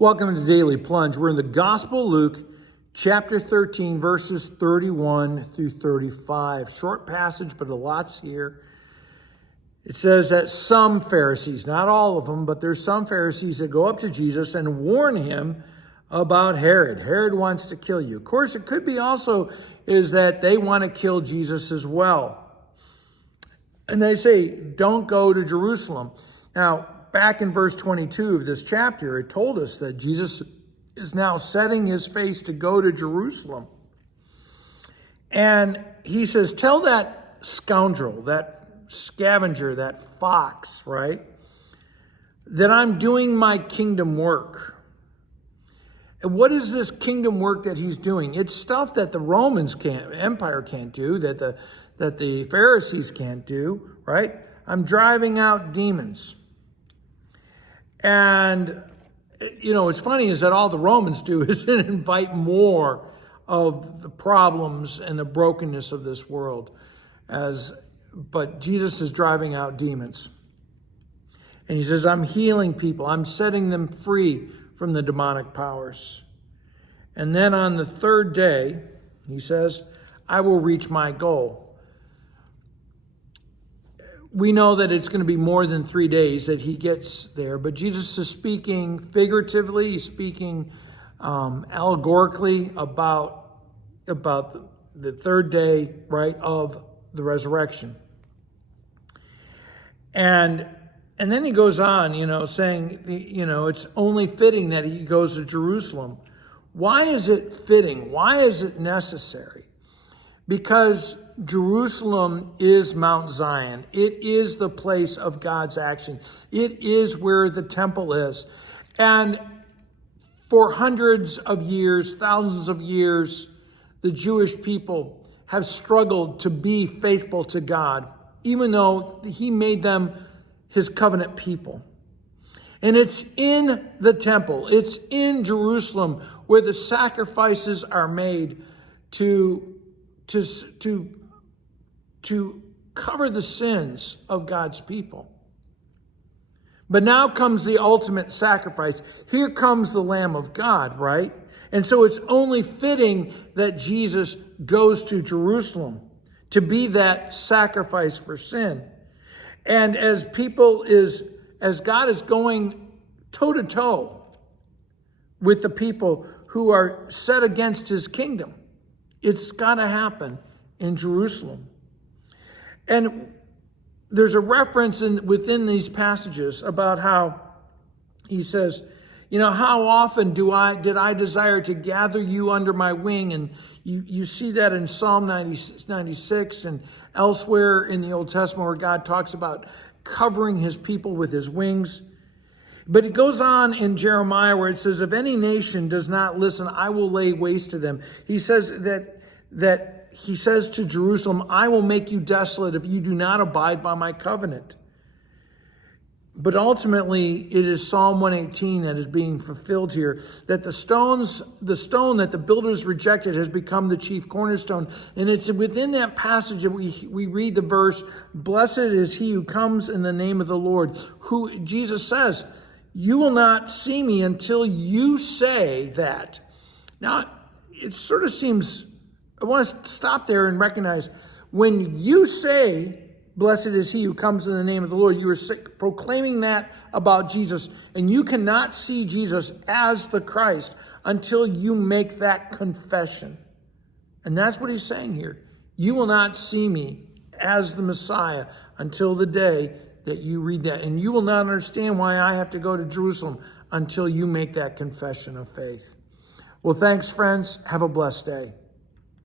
Welcome to Daily Plunge. We're in the Gospel of Luke, chapter 13, verses 31 through 35. Short passage, but a lot's here. It says that some Pharisees, not all of them, but there's some Pharisees that go up to Jesus and warn him about Herod. Herod wants to kill you. Of course, it could be also is that they want to kill Jesus as well. And they say, don't go to Jerusalem. Now, back in verse 22 of this chapter, it told us that Jesus is now setting his face to go to Jerusalem. And he says, tell that scoundrel, that scavenger, that fox, right, that I'm doing my kingdom work. And what is this kingdom work that he's doing? It's stuff that the Empire can't do, that the Pharisees can't do, right? I'm driving out demons. And, you know, what's funny is that all the Romans do is invite more of the problems and the brokenness of this world. But Jesus is driving out demons. And he says, I'm healing people. I'm setting them free from the demonic powers. And then on the third day, he says, I will reach my goal. We know that it's going to be more than 3 days that he gets there, but Jesus is speaking figuratively, he's speaking allegorically about the third day, right, of the resurrection. And then he goes on, saying, it's only fitting that he goes to Jerusalem. Why is it fitting? Why is it necessary? Because Jerusalem is Mount Zion. It is the place of God's action. It is where the temple is. And for hundreds of years, thousands of years, the Jewish people have struggled to be faithful to God, even though he made them his covenant people. And it's in the temple, it's in Jerusalem where the sacrifices are made to cover the sins of God's people. But now comes the ultimate sacrifice. Here comes the Lamb of God, right? And so it's only fitting that Jesus goes to Jerusalem to be that sacrifice for sin. And as God is going toe to toe with the people who are set against his kingdom, it's got to happen in Jerusalem. And there's a reference within these passages about how he says, how often did I desire to gather you under my wing? And you see that in Psalm 96 and elsewhere in the Old Testament where God talks about covering his people with his wings. But it goes on in Jeremiah where it says, if any nation does not listen, I will lay waste to them. He says he says to Jerusalem, I will make you desolate if you do not abide by my covenant. But ultimately, it is Psalm 118 that is being fulfilled here, that the stone that the builders rejected has become the chief cornerstone. And it's within that passage that we read the verse, blessed is he who comes in the name of the Lord, who Jesus says, you will not see me until you say that. Now, it sort of seems, I want to stop there and recognize when you say, blessed is he who comes in the name of the Lord, you are proclaiming that about Jesus. And you cannot see Jesus as the Christ until you make that confession. And that's what he's saying here. You will not see me as the Messiah until the day that you read that. And you will not understand why I have to go to Jerusalem until you make that confession of faith. Well, thanks, friends. Have a blessed day.